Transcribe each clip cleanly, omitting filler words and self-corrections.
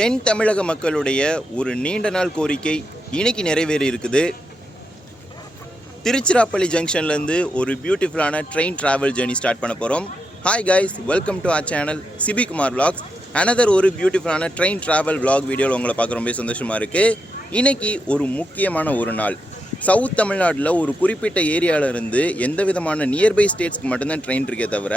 தென் தமிழக மக்களுடைய ஒரு நீண்ட நாள் கோரிக்கை இன்னைக்கு நிறைவேறி இருக்குது. திருச்சிராப்பள்ளி ஜங்ஷன்லேருந்து ஒரு பியூட்டிஃபுல்லான ட்ரெயின் ட்ராவல் ஜேர்னி ஸ்டார்ட் பண்ண போகிறோம். Hi guys, welcome to our channel Sibi Kumar vlogs. Another ஒரு பியூட்டிஃபுல்லான ட்ரெயின் ட்ராவல் vlog வீடியோவில் உங்களை பார்க்க ரொம்ப சந்தோஷமாக இருக்குது. இன்றைக்கி ஒரு முக்கியமான ஒரு நாள். சவுத் தமிழ்நாட்டில் ஒரு குறிப்பிட்ட ஏரியாவிலேருந்து எந்த விதமான நியர்பை ஸ்டேட்ஸ்க்கு மட்டும்தான் ட்ரெயின் இருக்கே தவிர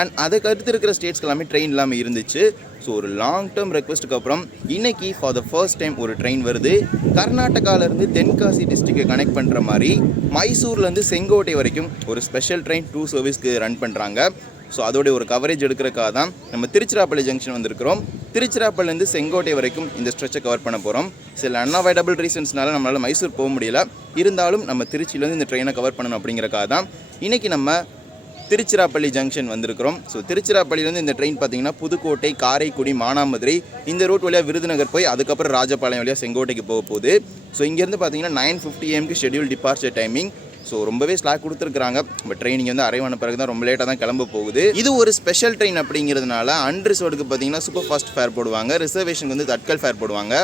அண்ட் அதுக்கு அடுத்து இருக்கிற ஸ்டேட்ஸ்க்கு எல்லாமே ட்ரெயின் இல்லாமல் இருந்துச்சு. ஸோ ஒரு லாங் டேர்ம் ரெக்வஸ்ட்டுக்கு அப்புறம் இன்றைக்கி ஃபார் த ஃபர்ஸ்ட் டைம் ஒரு ட்ரெயின் வருது. கர்நாடகாவிலேருந்து தென்காசி டிஸ்ட்ரிக்டை கனெக்ட் பண்ணுற மாதிரி மைசூர்லேருந்து செங்கோட்டை வரைக்கும் ஒரு ஸ்பெஷல் ட்ரெயின் 2 சர்வீஸ்க்கு ரன் பண்ணுறாங்க. ஸோ அதோடைய ஒரு கவரேஜ் எடுக்கிறக்காக தான் நம்ம திருச்சிராப்பள்ளி ஜங்ஷன் வந்திருக்கிறோம். திருச்சிராப்பள்ளிலேருந்து செங்கோட்டை வரைக்கும் இந்த ஸ்ட்ரெச்சை கவர் பண்ண போகிறோம். சில அன்அவாய்டபிள் ரீசன்ஸ்னால நம்மளால் மைசூர் போக முடியல. இருந்தாலும் நம்ம திருச்சியிலேருந்து இந்த ட்ரெயினை கவர் பண்ணணும் அப்படிங்கிறக்காக தான் இன்றைக்கி நம்ம திருச்சிராப்பள்ளி ஜங்ஷன் வந்திருக்கிறோம். ஸோ திருச்சிராப்பள்ளியிலேருந்து இந்த ட்ரெயின் பார்த்திங்கன்னா புதுக்கோட்டை, காரைக்குடி, மானாமதுரை இந்த ரூட் வழியாக விருதுநகர் போய் அதுக்கப்புறம் ராஜபாளையம் வழியாக செங்கோட்டைக்கு போக போகுது. ஸோ இங்கேருந்து பார்த்திங்கன்னா 9:50 AM schedule departure timing. So ரொம்பவே ஸ்லாக் கொடுத்துருக்குறாங்க. பட் ட்ரெயினிங் வந்து அரைவான பிறகு தான் ரொம்ப லேட்டாக தான் கிளம்ப போகுது. இது ஒரு ஸ்பெஷல் ட்ரெயின் அப்படிங்கிறதுனால அன்ரிசர்வ்டுக்கு பார்த்தீங்கன்னா சூப்பர் ஃபாஸ்ட் ஃபேர் போடுவாங்க, ரிசர்வேஷனுக்கு வந்து தட்கல் ஃபேர் போடுவாங்க.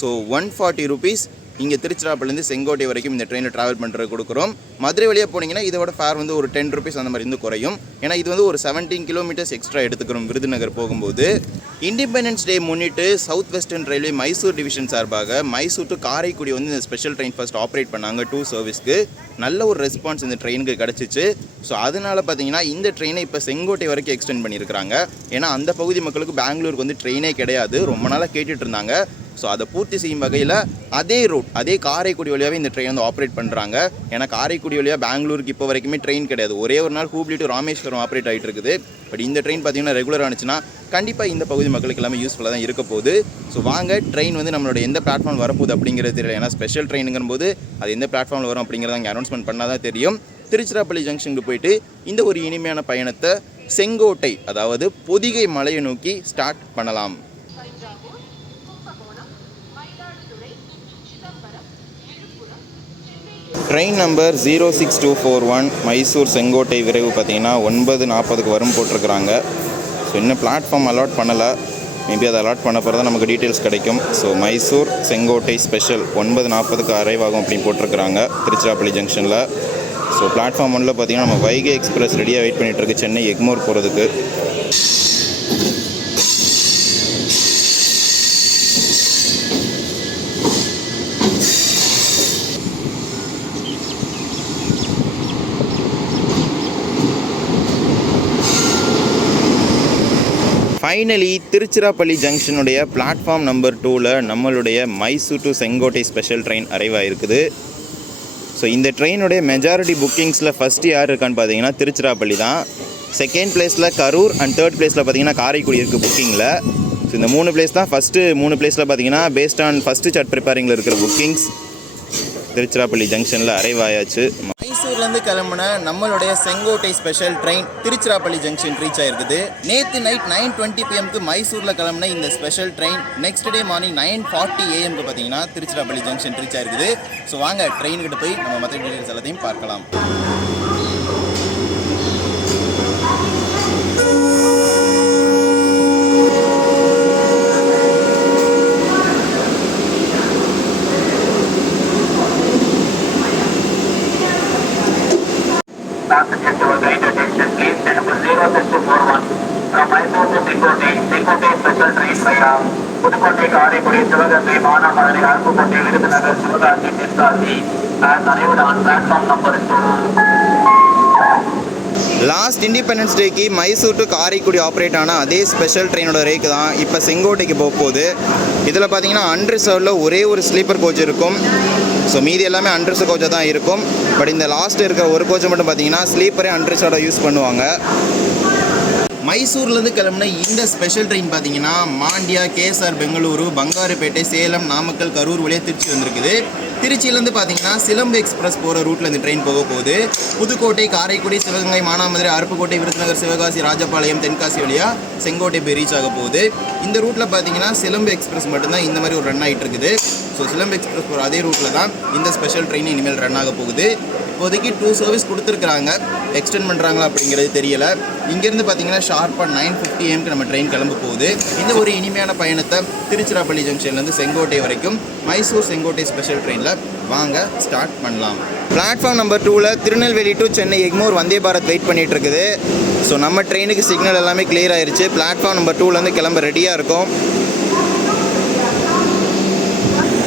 ஸோ 140 rupees இங்கே திருச்சிராப்பள்ளிலேருந்து செங்கோட்டை வரைக்கும் இந்த ட்ரெயினில் ட்ராவல் பண்ணுறது கொடுக்குறோம். மதுரை வழியாக போனீங்கன்னா இதோட ஃபேர் வந்து ஒரு 10 rupees அந்த மாதிரி இருந்து குறையும். ஏன்னா இது வந்து ஒரு 17 kilometers எக்ஸ்ட்ரா எடுத்துக்கிறோம் விருதுநகர் போகும்போது. இண்டிபெண்டன்ஸ் டே முன்னிட்டு south western railway Mysore division சார்பாக மைசூர் டு காரைக்குடி வந்து இந்த ஸ்பெஷல் ட்ரெயின் ஃபர்ஸ்ட் ஆப்ரேட் பண்ணாங்க 2 சர்வீஸ்க்கு. நல்ல ஒரு ரெஸ்பான்ஸ் இந்த ட்ரெயினுக்கு கிடச்சிச்சு. ஸோ அதனால் பார்த்தீங்கன்னா இந்த ட்ரெயினை இப்போ செங்கோட்டை வரைக்கும் எக்ஸ்டெண்ட் பண்ணியிருக்கிறாங்க. ஏன்னா அந்த பகுதி மக்களுக்கு பெங்களூருக்கு வந்து ட்ரெயினே கிடையாது, ரொம்ப நாளாக கேட்டுட்டு இருந்தாங்க. ஸோ அதை பூர்த்தி செய்யும் வகையில் அதே ரூட், அதே காரைக்குடி வழியாகவே இந்த ட்ரெயின் வந்து ஆப்ரேட் பண்ணுறாங்க. ஏன்னா காரைக்குடி வழியாக பெங்களூருக்கு இப்போ வரைக்குமே ட்ரெயின் கிடையாது. ஒரே ஒரு நாள் ஹூப்ளி டு ராமேஸ்வரம் ஆப்ரேட் ஆகிட்டு இருக்குது. பட் இந்த ட்ரெயின் பார்த்தீங்கன்னா ரெகுலர் ஆனிச்சுன்னா கண்டிப்பாக இந்த பகுதி மக்களுக்கு எல்லாமே யூஸ்ஃபுல்லாக தான் இருக்க போகுது. ஸோ வாங்க ட்ரெயின் வந்து நம்மளோட எந்த பிளாட்ஃபார்ம் வரப்போகுது அப்படிங்கிறது தெரியல. ஏன்னா ஸ்பெஷல் ட்ரெயினுங்கும் போது அது எந்த பிளாட்ஃபார்மில் வரும் அப்படிங்கிறத அங்கே அனௌன்ஸ்மெண்ட் பண்ணால் தான் தெரியும். திருச்சிராப்பள்ளி ஜங்ஷனுக்கு போயிட்டு இந்த ஒரு இனிமையான பயணத்தை செங்கோட்டை அதாவது பொதிகை மலையை நோக்கி ஸ்டார்ட் பண்ணலாம். ட்ரெயின் நம்பர் 06241 மைசூர் செங்கோட்டை விரைவு பார்த்திங்கன்னா 9:40 வரும் போட்டிருக்கிறாங்க. ஸோ இன்னும் பிளாட்ஃபார்ம் அலாட் பண்ணலை. மேபி அதை அலாட் பண்ண பிறகு தான் நமக்கு டீட்டெயில்ஸ் கிடைக்கும். So Mysore Sengottai special 9:40 arrive ஆகும் அப்படின்னு போட்டிருக்கிறாங்க திருச்சிராப்பள்ளி ஜங்ஷனில். ஸோ பிளாட்ஃபார்ம் 1ல் பார்த்திங்கன்னா நம்ம வைகை எக்ஸ்பிரஸ் ரெடியாக வெயிட் பண்ணிகிட்ருக்கு சென்னை எக்மோர் போகிறதுக்கு. ஃபைனலி திருச்சிராப்பள்ளி ஜங்ஷனுடைய பிளாட்ஃபார்ம் நம்பர் 2ல் நம்மளுடைய Mysore to Sengottai special train arrive ஆகிருக்குது. ஸோ இந்த ட்ரெயினுடைய மெஜாரிட்டி புக்கிங்ஸில் ஃபஸ்ட்டு யார் இருக்கான்னு பார்த்தீங்கன்னா திருச்சிராப்பள்ளி தான். செகண்ட் பிளேஸில் கரூர் அண்ட் தேர்ட் பிளேஸில் பார்த்தீங்கன்னா காரைக்குடி இருக்குது புக்கிங்கில். ஸோ இந்த 3 பிளேஸ் தான். ஃபஸ்ட்டு 3 பிளேஸில் பார்த்தீங்கன்னா பேஸ்ட் ஆன் ஃபஸ்ட்டு சார்ட் ப்ரிப்பேரிங்கில் இருக்கிற புக்கிங்ஸ் திருச்சிராப்பள்ளி ஜங்ஷனில் அரைவ் ஆயாச்சு. மைசூர்லேருந்து கிளம்புன நம்மளுடைய Sengottai special train Tiruchirappalli junction reach ஆகிருக்குது. நேற்று நைட் 9:20 PM மைசூரில் கிளம்புன இந்த special train next day morning 9:40 AM பார்த்தீங்கன்னா திருச்சிராப்பள்ளி ஜங்ஷன் ரீச் ஆகிருக்குது. ஸோ வாங்க ட்ரெயின்கிட்ட போய் நம்ம மற்ற டீட்டெயில்ஸ் எல்லாத்தையும் பார்க்கலாம். Passengers to a great attention, please. Train number 06241 from Mysore to Senkottai, Senkottai special train via Pudukkottai, Karaikudi, Sivagangai, Maanamaduri, Arupakottai, Virudunagar, Sivagasi, Tenkasi has arrived on platform number 2. Last independence டேக்கு Mysore to Karaikudi operate ஆனால் அதே special ட்ரெயினோட rack தான் இப்போ செங்கோட்டைக்கு போக போகுது. இதில் பார்த்தீங்கன்னா அன்ரிசர்வ்டில் ஒரே ஒரு ஸ்லீப்பர் கோச் இருக்கும். ஸோ மீதி எல்லாமே அன்ரிசர்வ் கோச்சாக தான் இருக்கும். பட் இந்த லாஸ்ட்டு இருக்கிற ஒரு கோச்சை மட்டும் பார்த்தீங்கன்னா ஸ்லீப்பரே அன்ரிசர்வ்டாக யூஸ் பண்ணுவாங்க. மைசூர்லேருந்து கிளம்புன இந்த ஸ்பெஷல் ட்ரெயின் பார்த்தீங்கன்னா மாண்டியா, கேஎஸ்ஆர் பெங்களூரு, பங்காருப்பேட்டை, சேலம், நாமக்கல், கரூர் வழியாக திருச்சி வந்திருக்குது. திருச்சியிலேருந்து பார்த்தீங்கன்னா சிலம்பு எக்ஸ்பிரஸ் போகிற ரூட்டில் இந்த ட்ரெயின் போக போகுது. புதுக்கோட்டை, காரைக்குடி, சிவகங்கை, மானாமதுரை, அருப்புக்கோட்டை, விருதுநகர், சிவகாசி, ராஜபாளையம், தென்காசி வழியாக செங்கோட்டை போய் ரீச் ஆக போகுது. இந்த ரூட்டில் பார்த்தீங்கன்னா சிலம்பு எக்ஸ்பிரஸ் மட்டும்தான் இந்த மாதிரி ஒரு ரன் ஆகிட்டு இருக்குது. ஸோ சிலம்பு எக்ஸ்பிரஸ் போகிற அதே ரூட்டில் தான் இந்த ஸ்பெஷல் ட்ரெயின் இனிமேல் ரன் ஆக போகுது. இப்போதைக்கு 2 சர்வீஸ் கொடுத்துருக்குறாங்க. எக்ஸ்டெண்ட் பண்ணுறாங்களா அப்படிங்கிறது தெரியல. இங்கேருந்து பார்த்தீங்கன்னா ஷார்ப்பாக 9:50 AM நம்ம ட்ரெயின் கிளம்ப போகுது. இந்த ஒரு இனிமையான பயணத்தை திருச்சிராப்பள்ளி ஜங்ஷன்லேருந்து செங்கோட்டை வரைக்கும் மைசூர் செங்கோட்டை ஸ்பெஷல் ட்ரெயினில் வாங்க ஸ்டார்ட் பண்ணலாம். பிளாட்ஃபார்ம் நம்பர் 2ல் திருநெல்வேலி டு சென்னை எக்மோர் வந்தே பாரத் வெயிட் பண்ணிகிட்டு இருக்குது. ஸோ நம்ம ட்ரெயினுக்கு சிக்னல் எல்லாமே கிளியர் ஆயிடுச்சு. பிளாட்ஃபார்ம் நம்பர் 2லேருந்து கிளம்ப ரெடியாக இருக்கும்.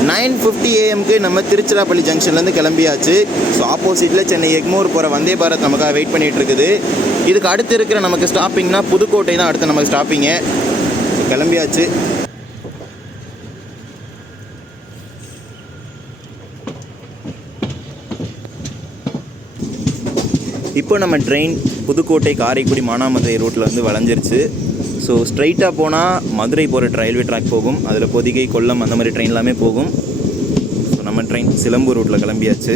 9:50 AMக்கு நம்ம திருச்சிராப்பள்ளி ஜங்ஷன்லேருந்து கிளம்பியாச்சு. ஸோ ஆப்போசிட்டில் சென்னை எக்மோர் போகிற வந்தே பாரத் நமக்காக வெயிட் பண்ணிகிட்டு இருக்குது. இதுக்கு அடுத்து இருக்கிற நமக்கு ஸ்டாப்பிங்னா புதுக்கோட்டை தான் அடுத்து நமக்கு ஸ்டாப்பிங்கு. ஸோ கிளம்பியாச்சு. இப்போ நம்ம ட்ரெயின் புதுக்கோட்டை காரைக்குடி மானாமதுரை ரூட்டில் வந்து வளைஞ்சிருச்சு. ஸோ ஸ்ட்ரைட்டாக போனால் மதுரை போகிற ரயில்வே ட்ராக் போகும். அதில் பொதிகை கொல்லம் அந்த மாதிரி ட்ரெயின் எல்லாமே போகும். ஸோ நம்ம ட்ரெயின் சிலம்பூர் ரூட்டில் கிளம்பியாச்சு.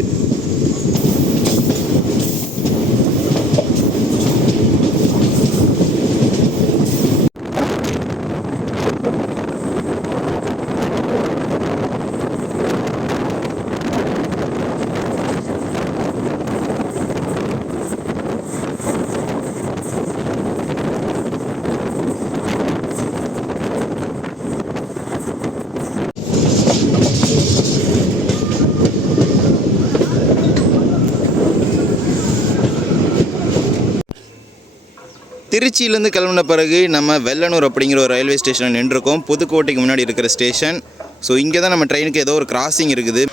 திருச்சியிலேருந்து கிளம்பின பிறகு நம்ம வெள்ளனூர் அப்படிங்கிற ஒரு ரயில்வே ஸ்டேஷனில் நின்றுருக்கோம். புதுக்கோட்டைக்கு முன்னாடி இருக்கிற ஸ்டேஷன். ஸோ இங்கே தான் நம்ம ட்ரெயினுக்கு ஏதோ ஒரு கிராசிங் இருக்குது.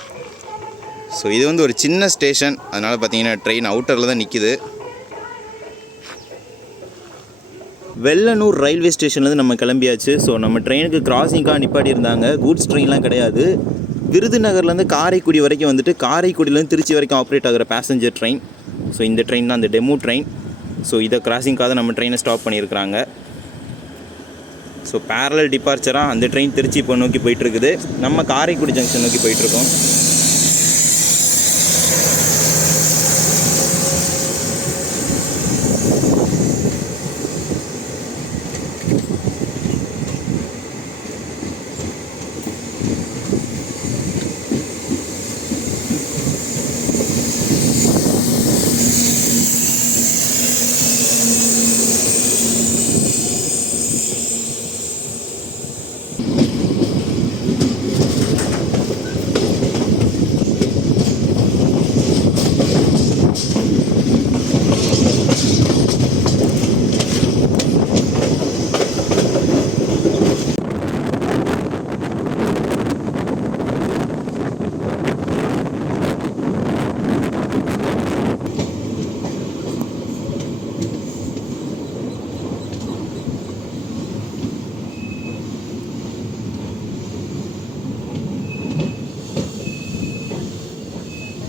ஸோ இது வந்து ஒரு சின்ன ஸ்டேஷன், அதனால் பார்த்தீங்கன்னா ட்ரெயின் அவுட்டரில் தான் நிற்கிது. வெள்ளனூர் ரயில்வே ஸ்டேஷன்லேருந்து நம்ம கிளம்பியாச்சு. ஸோ நம்ம ட்ரெயினுக்கு கிராசிங்காக நிப்பாட்டி இருந்தாங்க. கூட்ஸ் ட்ரெயின்லாம் கிடையாது. விருதுநகர்லேருந்து காரைக்குடி வரைக்கும் வந்துட்டு காரைக்குடியிலேருந்து திருச்சி வரைக்கும் ஆப்ரேட் ஆகிற பேசஞ்சர் ட்ரெயின். ஸோ இந்த ட்ரெயின் தான் அந்த டெமோ ட்ரெயின். ஸோ இதை கிராசிங்காக நம்ம ட்ரெயினை ஸ்டாப் பண்ணியிருக்கிறாங்க. ஸோ பேரலல் டிபார்ச்சராக அந்த ட்ரெயின் திருச்சி இப்போ நோக்கி போயிட்டுருக்குது. நம்ம காரைக்குடி ஜங்ஷன் நோக்கி போயிட்டுருக்கோம்.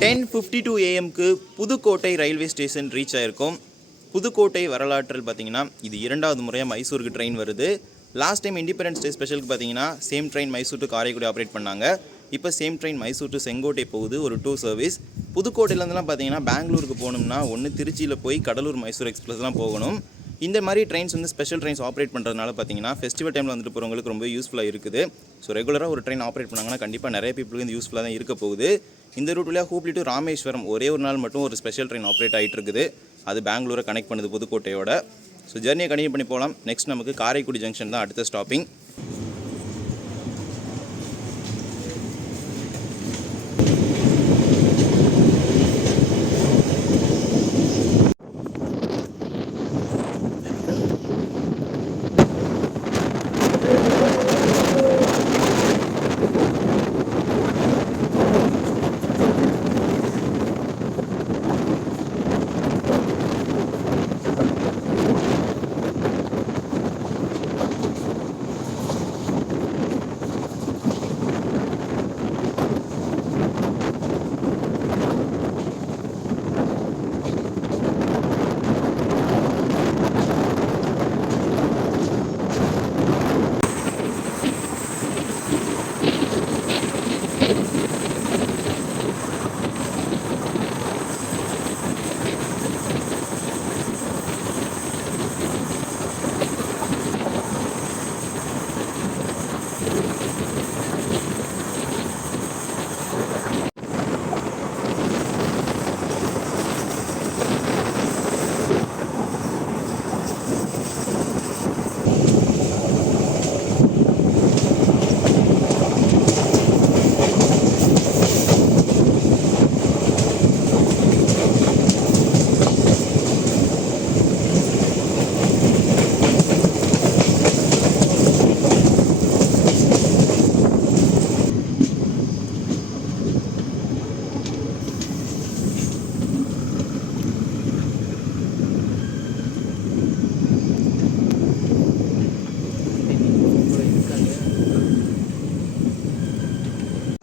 $10:52 AMக்கு புதுக்கோட்டை ரயில்வே ஸ்டேஷன் ரீச் ஆகிருக்கும். புதுக்கோட்டை வரலாற்றில் பார்த்தீங்கன்னா இது 2வது முறையாக மைசூருக்கு ட்ரெயின் வருது. லாஸ்ட் டைம் இண்டிபெண்டன்ஸ் டே ஸ்பெஷலுக்கு பார்த்தீங்கன்னா same train Mysore to Karaikudi operate பண்ணாங்க. இப்போ same train Mysore to Sengottai போகுது, ஒரு 2 சர்வீஸ். புதுக்கோட்டையிலேருந்துலாம் பார்த்தீங்கன்னா பெங்களூருக்கு போகணும்னா ஒன்று திருச்சியில் போய் கடலூர் மைசூர் எக்ஸ்பிரஸ்லாம் போகணும். இந்த மாதிரி ட்ரெயின்ஸ் வந்து ஸ்பெஷல் ட்ரெயின்ஸ் ஆப்ரேட் பண்ணுறதுனால பார்த்தீங்கன்னா ஃபெஸ்டிவல் டைமில் வந்துட்டு போகிறவங்களுக்கு ரொம்ப யூஸ்ஃபுல்லாக இருக்குது. ஸோ ரெகுலராக ஒரு ட்ரெயின் ஆப்ரேட் பண்ணாங்கன்னா கண்டிப்பாக நிறைய பீப்புளுக்கு இந்த யூஸ்ஃபுல்லாக தான் இருக்க போகுது. இந்த ரூட் வழியாக ஹூப்ளி டு ராமேஸ்வரம் ஒரே ஒரு நாள் மட்டும் ஒரு ஸ்பெஷல் ட்ரெயின் ஆப்ரேட் ஆகிட்டு இருக்குது. அது பெங்களூரை கனெக்ட் பண்ணுது புதுக்கோட்டையோட. ஸோ ஜர்னியை கண்டினியூ பண்ணி போகலாம். நெக்ஸ்ட் நமக்கு காரைக்குடி ஜங்ஷன் தான் அடுத்த ஸ்டாப்பிங்.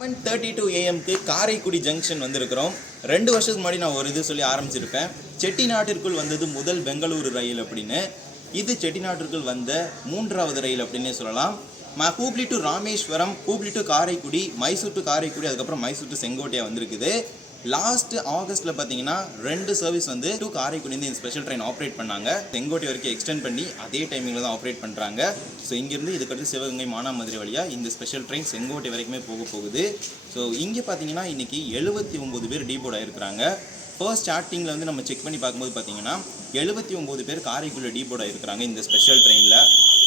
7:32 AM காரைக்குடி ஜங்ஷன் வந்திருக்கிறோம். 2 வருஷத்துக்கு முன்னாடி நான் ஒரு இது சொல்லி ஆரம்பிச்சிருப்பேன். செட்டிநாட்டிற்குள் வந்தது முதல் பெங்களூரு ரயில் அப்படின்னு. இது செட்டிநாட்டிற்குள் வந்த 3வது ரயில் அப்படின்னே சொல்லலாம். Hubli to Rameswaram, Hubli to Karaikudi, Mysore to Karaikudi, அதுக்கப்புறம் மைசூர் டு செங்கோட்டையா வந்திருக்குது. லாஸ்ட் ஆகஸ்ட்டில் பார்த்தீங்கன்னா 2 சர்வீஸ் வந்து டு காரைக்குடிந்து இந்த ஸ்பெஷல் ட்ரெயின் ஆப்ரேட் பண்ணாங்க. செங்கோட்டை வரைக்கும் எக்ஸ்டெண்ட் பண்ணி அதே டைமிங்கில் தான் ஆப்ரேட் பண்ணுறாங்க. ஸோ இங்கேருந்து இதுக்கடுத்து சிவகங்கை மானாமதுரை வழியாக இந்த ஸ்பெஷல் ட்ரெயின் செங்கோட்டை வரைக்குமே போகுது. ஸோ இங்கே பார்த்தீங்கன்னா இன்றைக்கி 79 பேர் டீபோர்ட் ஆகிருக்கிறாங்க. ஃபர்ஸ்ட் ஸ்டார்டிங்கில் வந்து நம்ம செக் பண்ணி பார்க்கும்போது பார்த்தீங்கன்னா 79 பேர் காரைக்குடியில் டீபோர்ட் ஆகிருக்கிறாங்க இந்த ஸ்பெஷல் ட்ரெயினில்.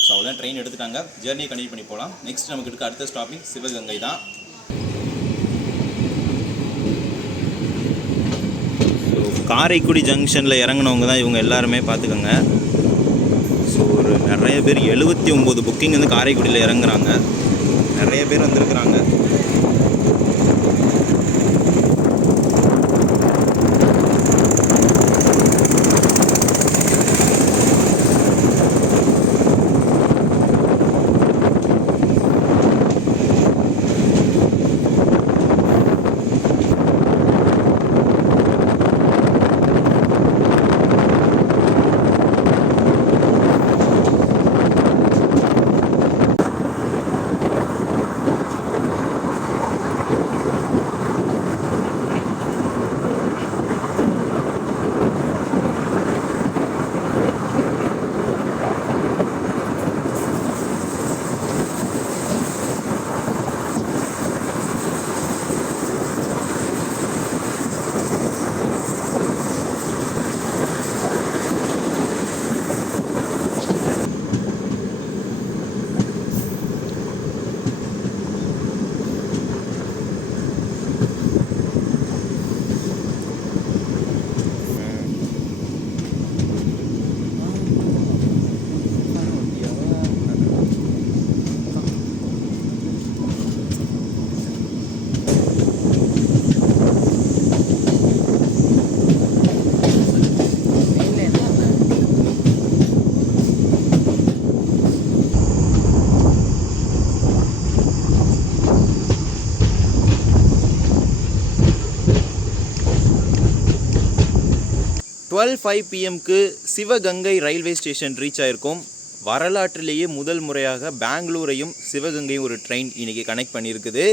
ஸோ அவ்வளோ ட்ரெயின் எடுத்துட்டாங்க. ஜேர்னியை கண்டினியூ பண்ணி போகலாம். நெக்ஸ்ட் நமக்கு இருக்க அடுத்த ஸ்டாப்பிங் சிவகங்கை தான். காரைக்குடி ஜங்ஷனில் இறங்கினவங்க தான் இவங்க எல்லாருமே பார்த்துக்கோங்க. ஸோ ஒரு நிறைய பேர் 79 புக்கிங் வந்து காரைக்குடியில் இறங்குறாங்க. நிறைய பேர் வந்திருக்கிறாங்க. PM Sivaganga railway station reach ஆகிருக்கும். வரலாற்றிலேயே முதல் முறையாக பெங்களூரையும் சிவகங்கையும் ஒரு ட்ரெயின் இன்றைக்கி கனெக்ட் பண்ணியிருக்குது.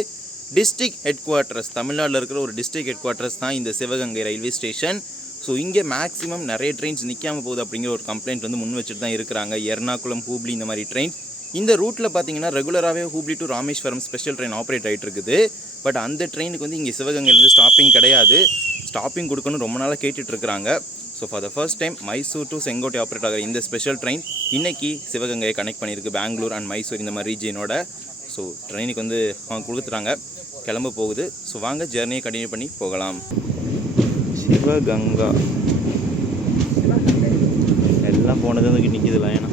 டிஸ்ட்ரிக்ட் ஹெட் குவார்ட்டர்ஸ், தமிழ்நாட்டில் இருக்கிற ஒரு டிஸ்ட்ரிக்ட் ஹெட் குவார்ட்டர்ஸ் தான் இந்த சிவகங்கை ரயில்வே ஸ்டேஷன். ஸோ இங்கே மேக்ஸிமம் நிறைய ட்ரெயின்ஸ் நிற்காமல் போகுது அப்படிங்கிற ஒரு கம்ப்ளைண்ட் வந்து முன் வச்சுட்டு தான் இருக்கிறாங்க. எர்ணாகுளம், ஹூப்ளி இந்த மாதிரி ட்ரெயின். இந்த ரூட்டில் பார்த்தீங்கன்னா ரெகுலராகவே Hubli to Rameswaram special train operate ஆகிட்டு இருக்குது. பட் அந்த ட்ரெயினுக்கு வந்து இங்கே சிவகங்கையிலேருந்து ஸ்டாப்பிங் கிடையாது. ஸ்டாப்பிங் கொடுக்கணும்னு ரொம்ப நாளாக கேட்டுட்ருக்குறாங்க. So for the first time Mysore to Sengottai operate ஆகிற இந்த ஸ்பெஷல் ட்ரெயின் இன்றைக்கி சிவகங்கையை கனெக்ட் பண்ணியிருக்கு பெங்களூர் அண்ட் மைசூர் இந்த மாதிரி ரீஜியனோட. ஸோ ட்ரெயினுக்கு வந்து அவங்க கொடுத்துட்றாங்க, கிளம்ப போகுது. ஸோ வாங்க ஜெர்னியை கண்டினியூ பண்ணி போகலாம். சிவகங்கா எல்லாம் போனது வந்து நிற்கிதுல. ஏன்னா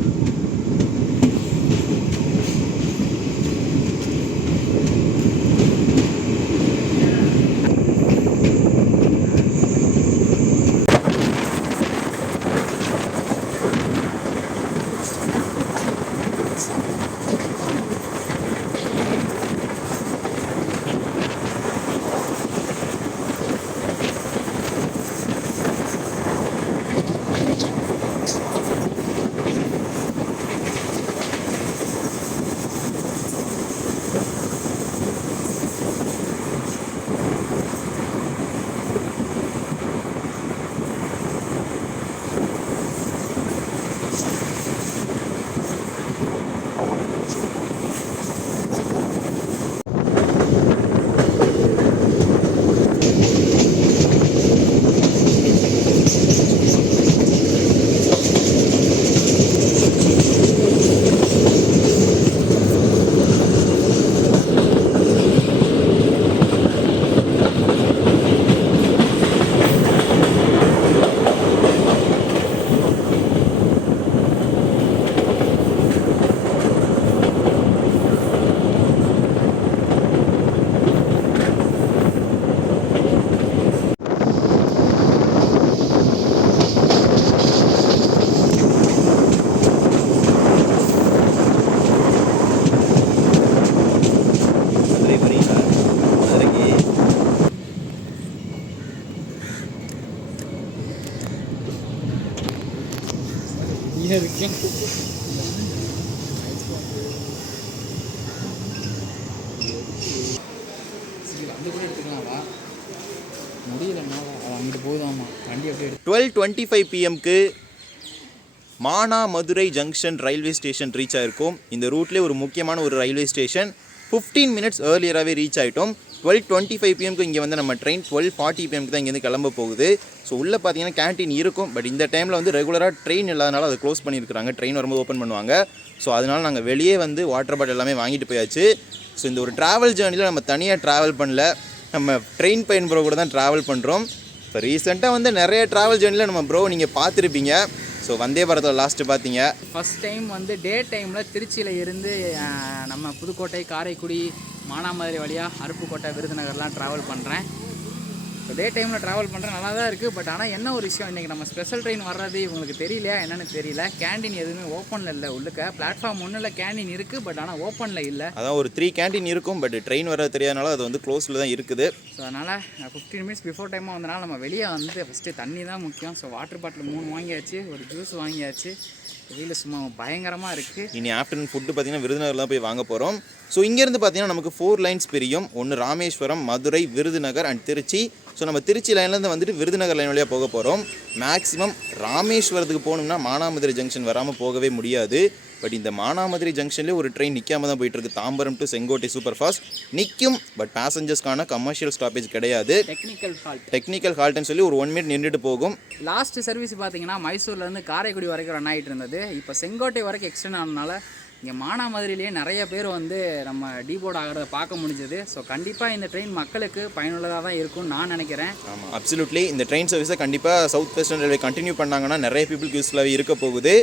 அந்த கூட எடுத்துக்கலாம் வா முடியலன்னா அங்கிட்டு போகுதாமா வண்டி அப்படியே 12:25 PM-க்கு Manamadurai junction railway station reach ஆகிருக்கும். இந்த ரூட்லேயே ஒரு முக்கியமான ஒரு ரயில்வே ஸ்டேஷன். 15 மினிட்ஸ் ஏர்லியராகவே ரீச் ஆகிட்டோம். 12:25 PM-க்கு இங்கே வந்து நம்ம ட்ரெயின் 12:40 PM-க்கு தான் இங்கேருந்து கிளம்ப போகுது. ஸோ உள்ளே பார்த்தீங்கன்னா கேன்டீன் இருக்கும். பட் இந்த டைமில் வந்து ரெகுலராக ட்ரெயின் இல்லாதனால அதை க்ளோஸ் பண்ணியிருக்காங்க. ட்ரெயின் வரும்போது ஓப்பன் பண்ணுவாங்க. ஸோ அதனால் நாங்கள் வெளியே வந்து வாட்டர் பாட்டில் எல்லாமே வாங்கிட்டு போயாச்சு. ஸோ இந்த ஒரு ட்ராவல் ஜேர்னியில் நம்ம தனியாக ட்ராவல் பண்ணல, நம்ம ட்ரெயின் பயன்புற கூட தான் ட்ராவல் பண்ணுறோம். இப்போ ரீசெண்டாக வந்து நிறைய ட்ராவல் ஜேர்னியில் நம்ம ப்ரோ நீங்கள் பார்த்துருப்பீங்க. ஸோ வந்தே பாரத்தில் லாஸ்ட்டு பார்த்தீங்க. ஃபஸ்ட் டைம் வந்து டே டைமில் திருச்சியில் இருந்து நம்ம புதுக்கோட்டை, காரைக்குடி, மானாமதுரை வழியாக அருப்புக்கோட்டை, விருதுநகர்லாம் ட்ராவல் பண்ணுறேன். இப்போ டே டைமில் ட்ராவல் பண்ணுறேன், நல்லா தான் இருக்குது. பட் ஆனால் என்ன ஒரு விஷயம், இன்றைக்கி நம்ம ஸ்பெஷல் ட்ரெயின் வர்றது இவங்களுக்கு தெரியலையா என்னென்னு தெரியல. கேண்டீன் எதுவுமே ஓப்பனில் இல்லை. உள்ளுக்க பிளாட்ஃபார்ம் ஒன்றில் கேண்டீன் இருக்குது, பட் ஆனால் ஓப்பனில் இல்லை. அதான் ஒரு 3 கேண்டீன் இருக்கும், பட் ட்ரெயின் வர தெரியாதனால அது வந்து க்ளோஸில் தான் இருக்குது. ஸோ அதனால் 15 மினிட்ஸ் பிஃபோர் டைமாக வந்தனால நம்ம வெளியே வந்து ஃபஸ்ட்டு தண்ணி தான் முக்கியம். ஸோ வாட்டர் பாட்டில் 3 வாங்கியாச்சு, ஒரு ஜூஸ் வாங்கியாச்சு. வெளியில் சும்மா பயங்கரமாக இருக்குது. இனி ஆஃப்டர்நூன் ஃபுட்டு பார்த்தீங்கன்னா விருதுநகரில் போய் வாங்க போகிறோம். ஸோ இங்கேருந்து பார்த்தீங்கன்னா நமக்கு 4 லைன்ஸ் பிரியும். ஒன்று ராமேஸ்வரம், மதுரை, விருதுநகர் அண்ட் திருச்சி. ஸோ நம்ம திருச்சி லைன்லேருந்து வந்துட்டு விருதுநகர் லைன் வழியாக போக போகிறோம். மேக்ஸிமம் ராமேஸ்வரத்துக்கு போகணும்னா மானாமதுரை ஜங்ஷன் வராமல் போகவே முடியாது. பட் இந்த மானாமதுரை ஜங்ஷன்லேயே ஒரு ட்ரெயின் நிற்காம தான் போயிட்டுருக்கு. Tambaram to Sengottai super fast நிற்கும். பட் பேசஞ்சர்ஸ்க்கான கமர்ஷியல் ஸ்டாப்பேஜ் கிடையாது. டெக்னிக்கல் ஹால்ட்னு சொல்லி ஒரு 1 மினிட் நின்றுட்டு போகும். லாஸ்ட் சர்வீஸ் பார்த்தீங்கன்னா மைசூர்லேருந்து காரைக்குடி வரைக்கும் ரன் ஆகிட்டு இருந்தது. இப்போ செங்கோட்டை வரைக்கும் எக்ஸ்டெண்ட் ஆனதுனால இங்கே மானாமதுரையிலேயே நிறைய பேர் வந்து நம்ம டீபோர்ட் ஆகிறத பார்க்க முடிஞ்சது. ஸோ கண்டிப்பாக இந்த ட்ரெயின் மக்களுக்கு பயனுள்ளதாக தான் இருக்கும்னு நான் நினைக்கிறேன். ஆமாம், அப்சல்யூட்லி. இந்த ட்ரெயின் சர்வீஸை கண்டிப்பாக சவுத் வெஸ்டர்ன் ரயில்வே கண்டினியூ பண்ணாங்கன்னா நிறைய பீப்புளுக்கு யூஸ்ஃபுல்லாகவே இருக்க போகுது.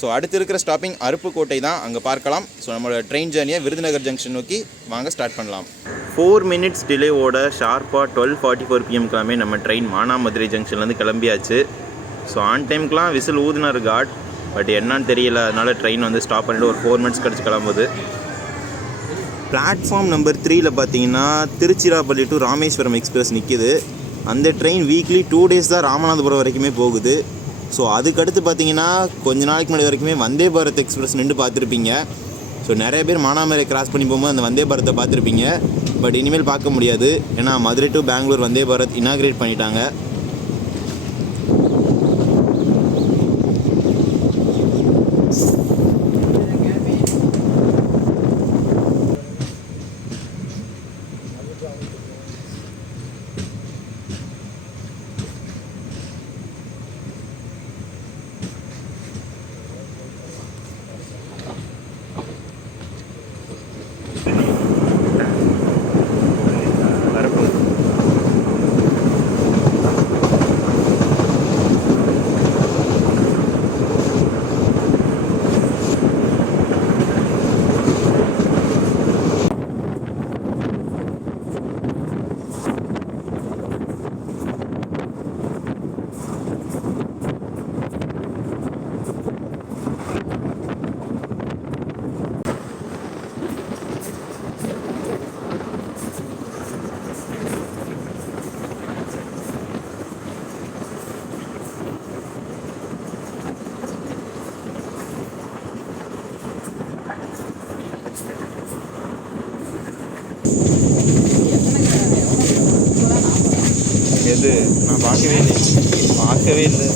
ஸோ அடுத்து இருக்கிற ஸ்டாப்பிங் அருப்புக்கோட்டை தான், அங்கே பார்க்கலாம். ஸோ நம்மளோட ட்ரெயின் ஜேர்னியை விருதுநகர் ஜங்ஷன் நோக்கி வாங்க ஸ்டார்ட் பண்ணலாம். 4 மினிட்ஸ் டிலேவோட ஷார்ப்பாக 12:44 PM நம்ம ட்ரெயின் மானாமதுரை ஜங்ஷன்லேருந்து கிளம்பியாச்சு. ஸோ ஆன் டைமுக்கெலாம் விசில் ஊதுனார் காட். பட் என்னன்னு தெரியல, அதனால் ட்ரெயின் வந்து ஸ்டாப் பண்ணிவிட்டு ஒரு 4 மினிட்ஸ் கழிச்சு கிளம்புது. பிளாட்ஃபார்ம் நம்பர் 3ல் பார்த்தீங்கன்னா திருச்சிராப்பள்ளி டு ராமேஸ்வரம் எக்ஸ்பிரஸ் நிற்கிது. அந்த ட்ரெயின் வீக்லி 2 டேஸ் தான் ராமநாதபுரம் வரைக்குமே போகுது. ஸோ அதுக்கடுத்து பார்த்தீங்கன்னா கொஞ்ச நாளைக்கு முன்னாடி வரைக்குமே வந்தே பாரத் எக்ஸ்பிரஸ் நின்று பார்த்துருப்பீங்க. ஸோ நிறைய பேர் மானாமதுரை கிராஸ் பண்ணி போகும்போது அந்த வந்தே பாரத்தை பார்த்துருப்பீங்க. பட் இனிமேல் பார்க்க முடியாது, ஏன்னா மதுரை டு பெங்களூர் வந்தே பாரத் இனாக்ரேட் பண்ணிட்டாங்க. எது நான் பார்க்கவே இல்லை.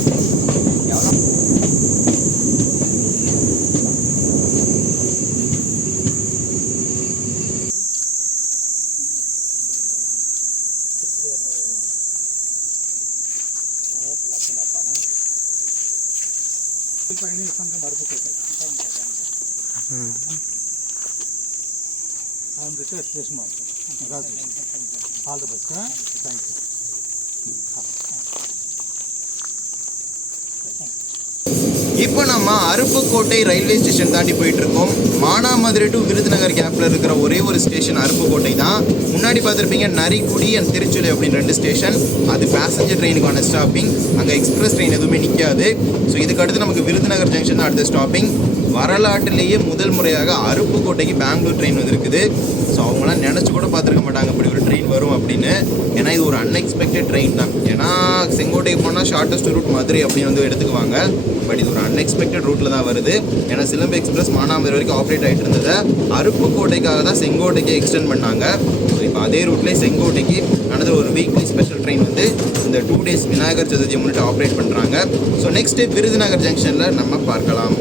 All the best. Thank you. இப்போ நம்ம அருப்புக்கோட்டை ரயில்வே ஸ்டேஷன் தாண்டி போயிட்டுருக்கோம். மானாமதுரை டு விருதுநகர் கேப்பில் இருக்கிற ஒரே ஒரு ஸ்டேஷன் அருப்புக்கோட்டை தான். முன்னாடி பார்த்துருப்பீங்க நரிக்குடி அண்ட் திருச்சுலை அப்படின்னு 2 ஸ்டேஷன். அது பேசஞ்சர் ட்ரெயினுக்கான ஸ்டாப்பிங். அங்கே எக்ஸ்பிரஸ் ட்ரெயின் எதுவுமே நிற்காது. ஸோ இதுக்கு அடுத்து நமக்கு விருதுநகர் ஜங்ஷன் தான் அடுத்த ஸ்டாப்பிங். வரலாற்றிலேயே முதல் முறையாக அருப்புக்கோட்டைக்கு பெங்களூர் ட்ரெயின் வந்திருக்குது. ஸோ அவங்களாம் நினச்சி கூட பார்த்துருக்க மாட்டாங்க இப்படி ஒரு ட்ரெயின் வரும் அப்படின்னு. ஏன்னா இது ஒரு அன்எக்ஸ்பெக்டட் ட்ரெயின் தான். ஏன்னா செங்கோட்டைக்கு போனால் ஷார்ட்டஸ்ட் ரூட் மதுரை அப்படின்னு வந்து எடுத்துக்குவாங்க. பட் இது ஒரு அன்எக்ஸ்பெக்டட் ரூட்டில் தான் வருது. ஏன்னா சிலம்பு எக்ஸ்பிரஸ் மானாமதுரை வரைக்கும் ஆப்ரேட் ஆகிட்டு இருந்ததை அருப்புக்கோட்டைக்காக தான் செங்கோட்டைக்கு எக்ஸ்டெண்ட் பண்ணாங்க. ஸோ இப்போ அதே ரூட்லேயே செங்கோட்டைக்கு அனதர் ஒரு வீக்லி ஸ்பெஷல் ட்ரெயின் வந்து இந்த 2 days விநாயகர் சதுர்த்தியை முன்னிட்டு ஆப்ரேட் பண்ணுறாங்க. ஸோ நெக்ஸ்ட்டு விருதுநகர் ஜங்ஷனில் நம்ம பார்க்கலாம்.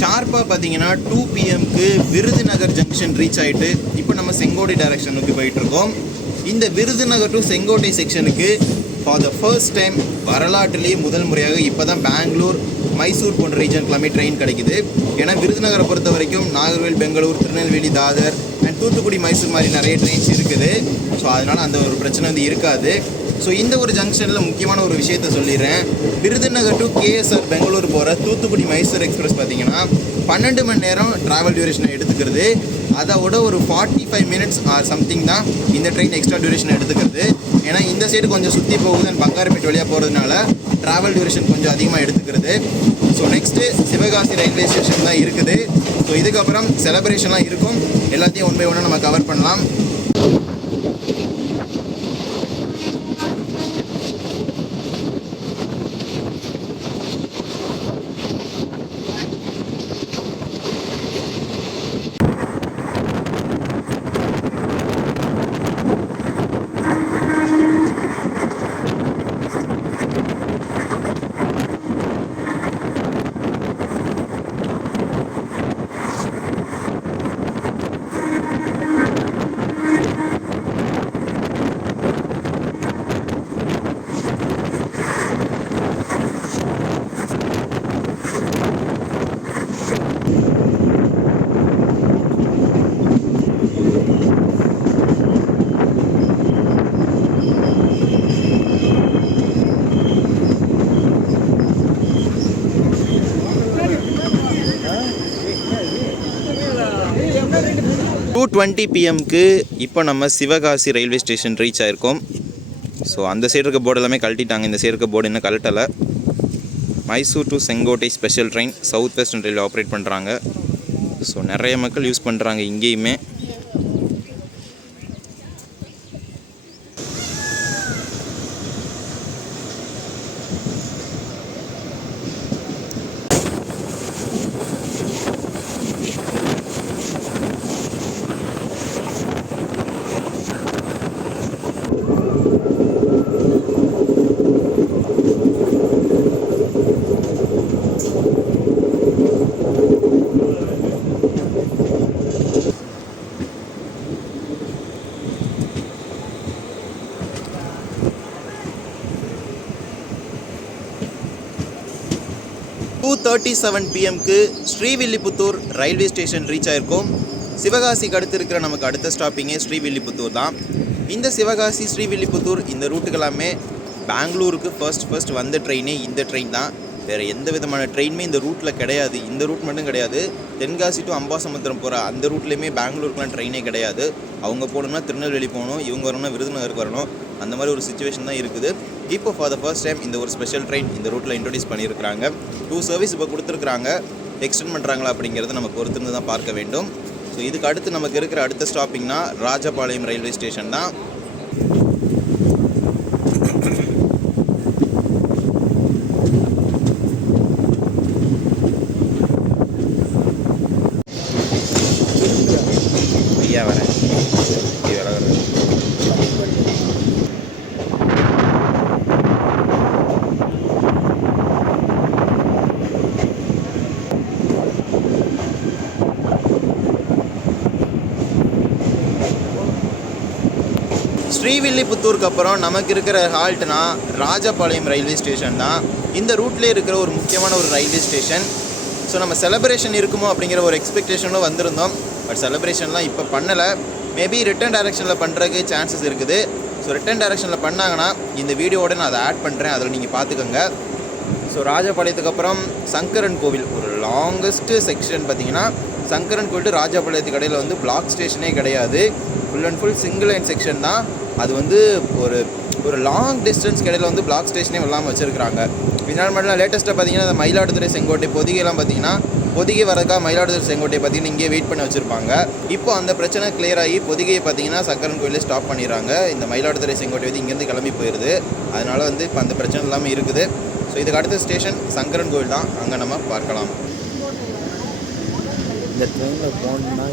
ஷார்ப்பாக பார்த்தீங்கன்னா 2 PM விருதுநகர் ஜங்ஷன் ரீச் ஆகிட்டு இப்போ நம்ம செங்கோட்டை டைரக்ஷனுக்கு போயிட்டுருக்கோம். இந்த விருதுநகர் டு செங்கோட்டை செக்ஷனுக்கு ஃபார் த ஃபர்ஸ்ட் டைம் வரலாற்றிலேயே முதல் முறையாக இப்போ தான் பெங்களூர் மைசூர் போன்ற ரீஜனுக்குலாமே ட்ரெயின் கிடைக்குது. ஏன்னா விருதுநகரை பொறுத்த வரைக்கும் நாகர்கோவில், பெங்களூர், திருநெல்வேலி, தாதர் அண்ட் தூத்துக்குடி, மைசூர் மாதிரி நிறைய ட்ரெயின்ஸ் இருக்குது. ஸோ அதனால் அந்த ஒரு பிரச்சனை வந்து இருக்காது. ஸோ இந்த ஒரு ஜங்ஷனில் முக்கியமான ஒரு விஷயத்த சொல்லிடுறேன். விருதுநகர் டு கேஎஸ்ஆர் பெங்களூர் போகிற தூத்துக்குடி மைசூர் எக்ஸ்பிரஸ் பார்த்தீங்கன்னா 12 மணி நேரம் ட்ராவல் டியூரேஷனை எடுத்துக்கிறது. அதோட ஒரு 45 minutes ஆர் சம்திங் தான் இந்த ட்ரெயின் எக்ஸ்ட்ரா டியூரேஷன் எடுத்துக்கிறது. ஏன்னா இந்த சைடு கொஞ்சம் சுற்றி போகுது அண்ட் பங்காரப்பேட் வழியாக போகிறதுனால ட்ராவல் டியூரேஷன் கொஞ்சம் அதிகமாக எடுத்துக்கிறது. So next Sivakasi railway station தான் இருக்குது. ஸோ இதுக்கப்புறம் செலிப்ரேஷன்லாம் இருக்கும். எல்லாத்தையும் ஒன் பை ஒன்று நம்ம கவர் பண்ணலாம். டூ 20 PM இப்போ நம்ம சிவகாசி ரயில்வே ஸ்டேஷன் ரீச் ஆகிருக்கோம். ஸோ அந்த சைடு இருக்க போர்டு எல்லாமே கழட்டிட்டாங்க. இந்த சைடு இருக்க போர்டு இன்னும் கழட்டலை. Mysore to Sengottai special train south western railway operate பண்ணுறாங்க. ஸோ நிறைய மக்கள் யூஸ் பண்ணுறாங்க இங்கேயுமே. Two 37 PM Srivilliputhur railway station reach ஆகிருக்கோம். சிவகாசிக்கு அடுத்து இருக்கிற நமக்கு அடுத்த ஸ்டாப்பிங்கே ஸ்ரீவில்லிபுத்தூர் தான். இந்த சிவகாசி ஸ்ரீவில்லிபுத்தூர் இந்த ரூட்டுக்கெல்லாமே பெங்களூருக்கு ஃபர்ஸ்ட் வந்த ட்ரெயினே இந்த ட்ரெயின் தான். வேறு எந்த விதமான ட்ரெயினுமே இந்த ரூட்டில் கிடையாது. இந்த ரூட் மட்டும் கிடையாது, தென்காசி டு அம்பாசமுத்திரம் போகிற அந்த ரூட்லேயுமே பெங்களூருக்குலாம் ட்ரெயினே கிடையாது. அவங்க போகணும்னா திருநெல்வேலி போகணும், இவங்க வரணும்னா விருதுநகருக்கு வரணும். அந்த மாதிரி ஒரு சுச்சுவேஷன் தான் இருக்குது. இப்போ ஃபார் த ஃபர்ஸ்ட் டைம் இந்த ஒரு ஸ்பெஷல் ட்ரெயின் இந்த ரூட்டில் இன்ட்ரடியூஸ் பண்ணியிருக்கிறாங்க. 2 சர்வீஸ் இப்போ கொடுத்துருக்குறாங்க. எக்ஸ்டெண்ட் பண்ணுறாங்களா அப்படிங்கிறத நம்ம பொறுத்திருந்து தான் பார்க்க வேண்டும். ஸோ இதுக்கு அடுத்து நமக்கு இருக்கிற அடுத்த ஸ்டாப்பிங்னா ராஜபாளையம் ரயில்வே ஸ்டேஷன் தான். ஸ்ரீவில்லிபுத்தூருக்கு அப்புறம் நமக்கு இருக்கிற ஹால்ட்னா ராஜபாளையம் ரயில்வே ஸ்டேஷன் தான். இந்த ரூட்லேயே இருக்கிற ஒரு முக்கியமான ஒரு ரயில்வே ஸ்டேஷன். ஸோ நம்ம செலிப்ரேஷன் இருக்குமோ அப்படிங்கிற ஒரு எக்ஸ்பெக்டேஷனில் வந்திருந்தோம். பட் செலிப்ரேஷன்லாம் இப்போ பண்ணலை. மேபி ரிட்டர்ன் டைரெக்ஷனில் பண்ணுறதுக்கு சான்சஸ் இருக்குது. ஸோ ரிட்டர்ன் டைரெக்ஷனில் பண்ணாங்கன்னா இந்த வீடியோவோட நான் அதை ஆட் பண்ணுறேன், அதில் நீங்கள் பார்த்துக்கோங்க. ஸோ ராஜபாளையத்துக்கு அப்புறம் சங்கரன் கோவில் ஒரு லாங்கஸ்ட்டு செக்ஷன் பார்த்தீங்கன்னா சங்கரன் கோவில் டு ராஜபாளையத்துக்கு இடையில் வந்து பிளாக் ஸ்டேஷனே கிடையாது. Full and full single line section தான். அது வந்து ஒரு லாங் டிஸ்டன்ஸ் இடையில் வந்து பிளாக் ஸ்டேஷனே இல்லாமல் வச்சுருக்காங்க. இதனால் மட்டும் லேட்டஸ்ட்டாக பார்த்தீங்கன்னா அந்த மயிலாடுதுறை செங்கோட்டை பொதிகைலாம் பார்த்தீங்கன்னா பொதிகை வரக்கா மயிலாடுதுறை செங்கோட்டை பார்த்தீங்கன்னா இங்கே வெயிட் பண்ணி வச்சுருப்பாங்க. இப்போ அந்த பிரச்சனை கிளியர் ஆகி பொதிகையை பார்த்தீங்கன்னா சங்கரன் கோயிலே ஸ்டாப் பண்ணிடுறாங்க. இந்த மயிலாடுதுறை செங்கோட்டை வந்து இங்கேருந்து கிளம்பி போயிடுது. அதனால் வந்து இப்போ அந்த பிரச்சனை இல்லாமல் இருக்குது. ஸோ இதுக்கு அடுத்த ஸ்டேஷன் சங்கரன் கோயில் தான். அங்கே நம்ம பார்க்கலாம். இந்த ட்ரெயினில் போகணுன்னா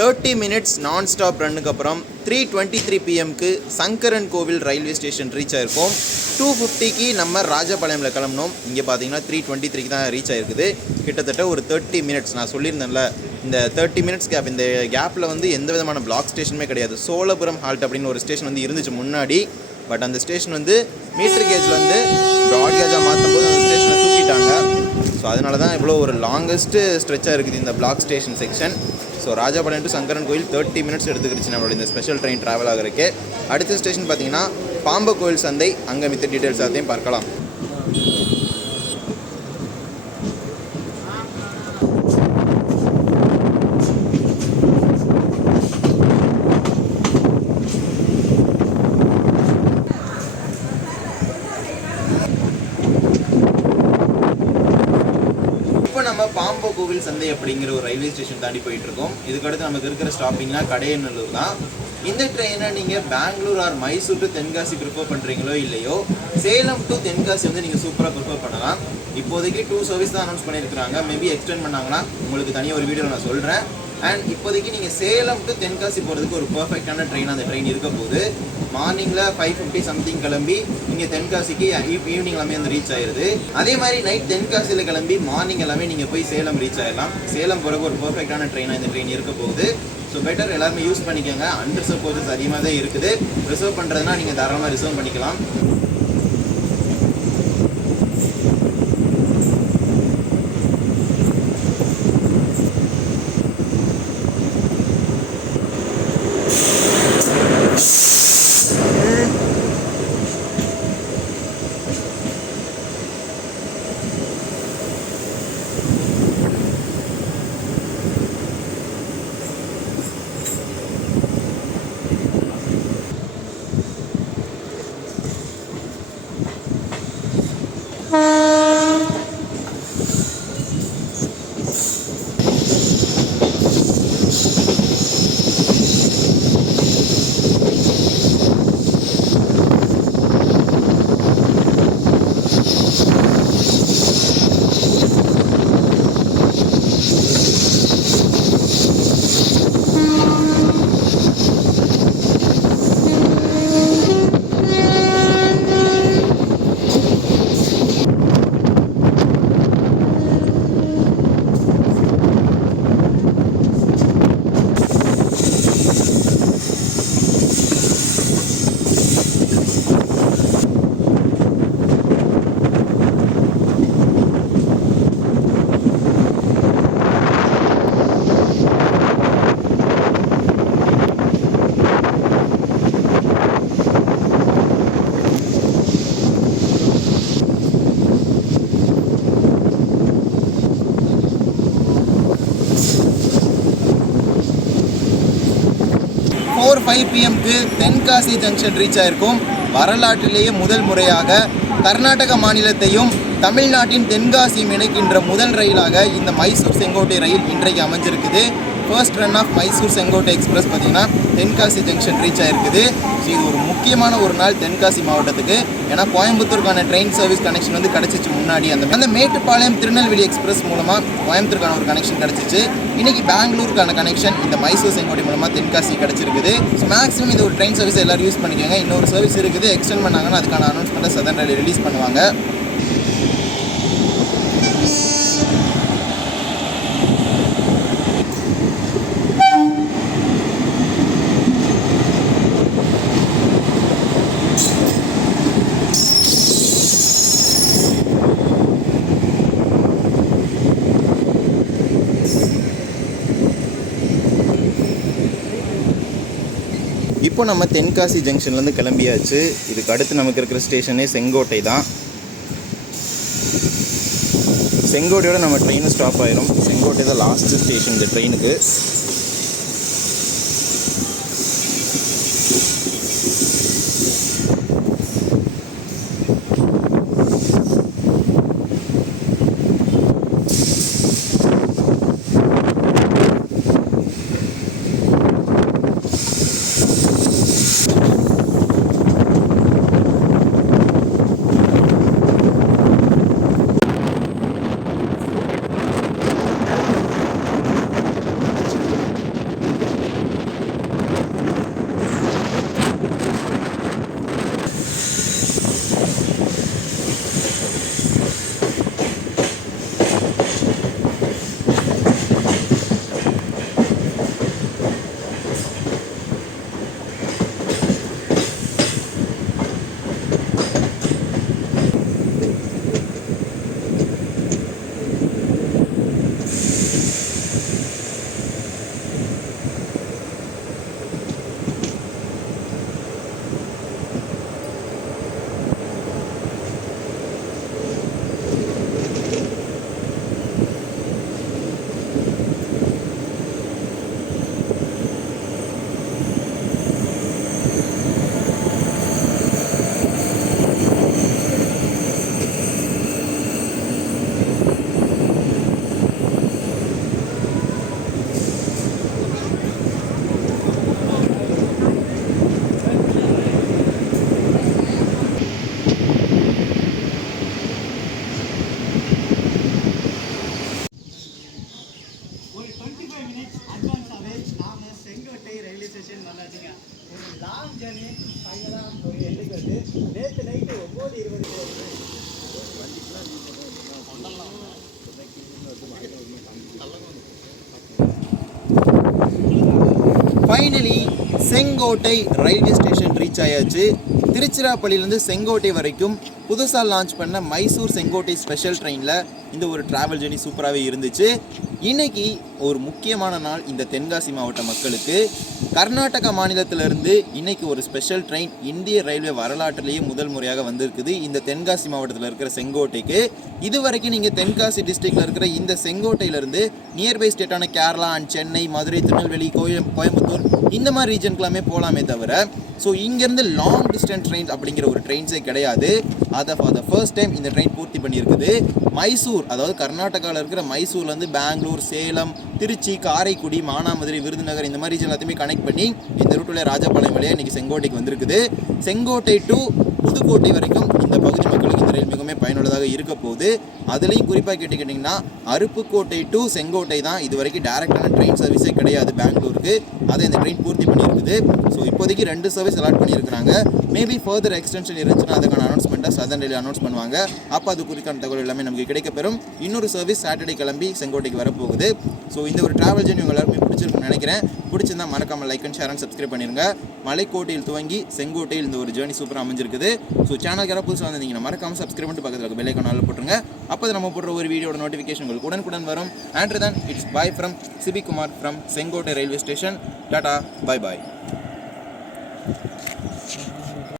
30 minutes நான் ஸ்டாப் ரன்னுக்கு அப்புறம் 3:23 PMக்கு சங்கரன் கோவில் ரயில்வே ஸ்டேஷன் ரீச் ஆகிருக்கோம். 2:50க்கு நம்ம ராஜபாளையமில் கிளம்பணும். இங்கே பார்த்தீங்கன்னா 3:23க்கு தான் ரீச் ஆகிருக்குது. கிட்டத்தட்ட ஒரு 30 minutes. நான் சொல்லியிருந்தேன்ல இந்த 30 minutes கேப். இந்த கேப்பில் வந்து எந்த விதமான பிளாக் ஸ்டேஷனுமே கிடையாது. சோழபுரம் ஹால்ட் அப்படின்னு ஒரு ஸ்டேஷன் வந்து இருந்துச்சு முன்னாடி. பட் அந்த ஸ்டேஷன் வந்து மீட்டர் கேஜில் வந்து ப்ராட் கேஜாக மாற்றும் போது அந்த ஸ்டேஷனை தூக்கிட்டாங்க. ஸோ அதனால தான் இவ்வளோ ஒரு லாங்கஸ்ட்டு ஸ்ட்ரெச்சாக இருக்குது இந்த block station section. So Rajapalayam to Sankaran Kovil 30 minutes எடுத்துக்கிடுச்சு நம்மளோட இந்த ஸ்பெஷல் ட்ரெயின் ட்ராவல் ஆகிறதுக்கு. அடுத்த ஸ்டேஷன் பார்த்தீங்கன்னா பாம்ப கோயில் சந்தை. அங்கே மித்த டீட்டெயில்ஸ் அதையும் பார்க்கலாம். பாம்ப கோவில் சந்தை அப்படிங்கிற ஒரு ரயில்வே ஸ்டேஷன் தாண்டி போயிட்டு இருக்கோம். இதுக்கடுத்து நமக்கு இருக்கிற ஸ்டாப்பிங்னா கடையநல்லூர் தான். இந்த ட்ரெயினை நீங்கள் Bangalore or Mysore to Tenkasi prefer பண்ணுறீங்களோ இல்லையோ, சேலம் டு தென்காசி வந்து நீங்கள் சூப்பராக ப்ரிஃபர் பண்ணலாம். இப்போதைக்கு 2 சர்வீஸ் தான் அனௌன்ஸ் பண்ணியிருக்கிறாங்க. மேபி எக்ஸ்டெண்ட் பண்ணாங்கன்னா உங்களுக்கு தனியாக ஒரு வீடியோ நான் சொல்கிறேன். அண்ட் இப்போதைக்கு நீங்கள் சேலம் டு தென்காசி போகிறதுக்கு ஒரு பர்ஃபெக்டான ட்ரெயின் அந்த ட்ரெயின் இருக்க போது. மார்னிங்கில் 5:50 சம்திங் கிளம்பி நீங்கள் தென்காசிக்கு ஈவினிங் எல்லாமே வந்து ரீச் ஆயிடுது. அதே மாதிரி நைட் தென்காசியில் கிளம்பி மார்னிங் எல்லாமே நீங்கள் போய் சேலம் ரீச் ஆயிடலாம். சேலம் போகிறக்கு ஒரு பர்ஃபெக்டான ட்ரெயினாக இந்த ட்ரெயின் இருக்க போகுது. ஸோ பெட்டர் எல்லாருமே யூஸ் பண்ணிக்கோங்க. அன்ரிசர்வ் கோச்சஸ் அதிகமாக தான் இருக்குது. ரிசர்வ் பண்ணுறதுனா நீங்கள் தாராளமாக ரிசர்வ் பண்ணிக்கலாம். 4:05 PMக்கு தென்காசி ஜங்ஷன் ரீச் ஆயிருக்கும். வரலாற்றிலேயே முதல் முறையாக கர்நாடக மாநிலத்தையும் தமிழ்நாட்டின் தென்காசியும் இணைக்கின்ற முதல் ரயிலாக இந்த மைசூர் செங்கோட்டை ரயில் இன்றைக்கு அமைஞ்சிருக்குது. First run of Mysore Sengottai express பார்த்தீங்கன்னா தென்காசி ஜங்ஷன் ரீச் ஆயிருக்குது. ஸோ இது ஒரு முக்கியமான ஒரு நாள் தென்காசி மாவட்டத்துக்கு. ஏன்னா கோயம்புத்தூருக்கான ட்ரெயின் சர்வீஸ் கனெக்ஷன் வந்து கிடச்சிச்சு முன்னாடி. அந்த மேட்டுப்பாளையம் திருநெல்வேலி எக்ஸ்பிரஸ் மூலமாக கோயம்புத்தூருக்கான ஒரு கனெக்ஷன் கிடச்சிச்சு. இன்றைக்கி பெங்களூருக்கான கனெக்ஷன் இந்த மைசூர் செங்கோட்டை மூலமாக தென்காசி கிடச்சிருக்குது. ஸோ மேக்ஸிமம் இந்த ஒரு ட்ரெயின் சர்வீஸ் எல்லோரும் யூஸ் பண்ணிக்கோங்க. இன்னொரு சர்வீஸ் இருக்குது, எக்ஸ்டெண்ட் பண்ணாங்கன்னா அதுக்கான அனௌன்ஸ்மெண்ட்டை சதர்ன் ரயில்வே ரிலீஸ் பண்ணுவாங்க. இப்போ நம்ம தென்காசி ஜங்ஷன்லேருந்து கிளம்பியாச்சு. இதுக்கு அடுத்து நமக்கு இருக்கிற ஸ்டேஷனே செங்கோட்டை தான். செங்கோட்டையோட நம்ம ட்ரெயினும் ஸ்டாப் ஆயிரும். செங்கோட்டை தான் லாஸ்ட் ஸ்டேஷன் இந்த ட்ரெயினுக்கு. Finally Sengottai railway station reach ஆயாச்சு. திருச்சிராப்பள்ளியிலேருந்து செங்கோட்டை வரைக்கும் புதுசாக லான்ச் பண்ண மைசூர் செங்கோட்டை ஸ்பெஷல் ட்ரெயினில் இந்த ஒரு ட்ராவல் ஜர்னி சூப்பராகவே இருந்துச்சு. இன்றைக்கி ஒரு முக்கியமான நாள் இந்த தென்காசி மாவட்ட மக்களுக்கு. கர்நாடகா மாநிலத்திலிருந்து இன்றைக்கி ஒரு ஸ்பெஷல் ட்ரெயின் இந்திய ரயில்வே வரலாற்றிலேயே முதல் முறையாக வந்திருக்குது இந்த தென்காசி மாவட்டத்தில் இருக்கிற செங்கோட்டைக்கு. இது வரைக்கும் நீங்கள் தென்காசி டிஸ்ட்ரிக்டில் இருக்கிற இந்த செங்கோட்டையிலேருந்து நியர்பை ஸ்டேட்டான கேரளா அண்ட் சென்னை, மதுரை, திருநெல்வேலி, கோயம்புத்தூர் இந்த மாதிரி ரீஜனுக்குலாமே போகலாமே தவிர ஸோ இங்கேருந்து லாங் டிஸ்டன்ஸ் ட்ரெயின்ஸ் அப்படிங்கிற ஒரு ட்ரெயின்ஸே கிடையாது. அதை ஃபார் த ஃபர்ஸ்ட் டைம் இந்த ட்ரெயின் பூர்த்தி பண்ணியிருக்குது. மைசூர், அதாவது கர்நாடகாவில் இருக்கிற மைசூர்லேருந்து பெங்களூர், சேலம், திருச்சி, காரைக்குடி, மானாமதுரை, விருதுநகர் இந்த மாதிரி ரீஜன் எல்லாத்தையுமே கனெக்ட் பண்ணி இந்த ரூட்டில் ராஜபாளையம் வழியாக இன்றைக்கி செங்கோட்டைக்கு வந்திருக்குது. செங்கோட்டை டு புதுக்கோட்டை வரைக்கும் இந்த பகுதி மக்களுக்கு இந்த ரயில் மிகவும் பயனுள்ளதாக இருக்க போகுது. அதுலேயும் குறிப்பாக கேட்டிங்கன்னா அருப்புக்கோட்டை டு செங்கோட்டை தான் இது வரைக்கும் டேரெக்டான ட்ரெயின் சர்வீஸே கிடையாது பெங்களூருக்கு. அதை இந்த ட்ரெயின் பூர்த்தி பண்ணியிருக்குது. ஸோ இப்போதைக்கு 2 சர்வீஸ் அலாட் பண்ணியிருக்கிறாங்க. மேபி ஃபர்தர் எக்ஸ்டென்ஷன் இருந்துச்சுன்னா அதுக்கான அனௌன்ஸ்மெண்ட்டை சதர்ன் ரயில்வே அனௌன்ஸ் பண்ணுவாங்க. அப்போ அது குறித்தான தகவல் எல்லாமே நமக்கு கிடைக்கப்பெறும். இன்னொரு சர்வீஸ் சாட்டர்டே கிளம்பி செங்கோட்டைக்கு வரப்போகுது. ஸோ இந்த ஒரு ட்ராவல் ஜர்னி உங்கள் எல்லாருமே பிடிச்சிருக்குன்னு நினைக்கிறேன். பிடிச்சிருந்தா மறக்காமல் like and share and subscribe பண்ணிருங்க. மலைக்கோட்டையில் துவங்கி செங்கோட்டையில் இந்த ஒரு ஜர்னி சூப்பராக அமைஞ்சிருக்குது. ஸோ சேனலுக்கு யாராவது புதுசாக வந்திருந்தீங்கன்னா மறக்காமல் சப்ஸ்கிரைப் பண்ணிட்டு பக்கத்தில் இருக்க பெல் ஐகான் ஆல்ல போட்டுருங்க. அப்போ நம்ம போடுற ஒரு வீடியோட நோட்டிஃபிகேஷன் உங்களுக்கு உடனுக்குடன் வரும். And then it's bye from Sibi Kumar from Sengottai railway station. Tata, bye bye.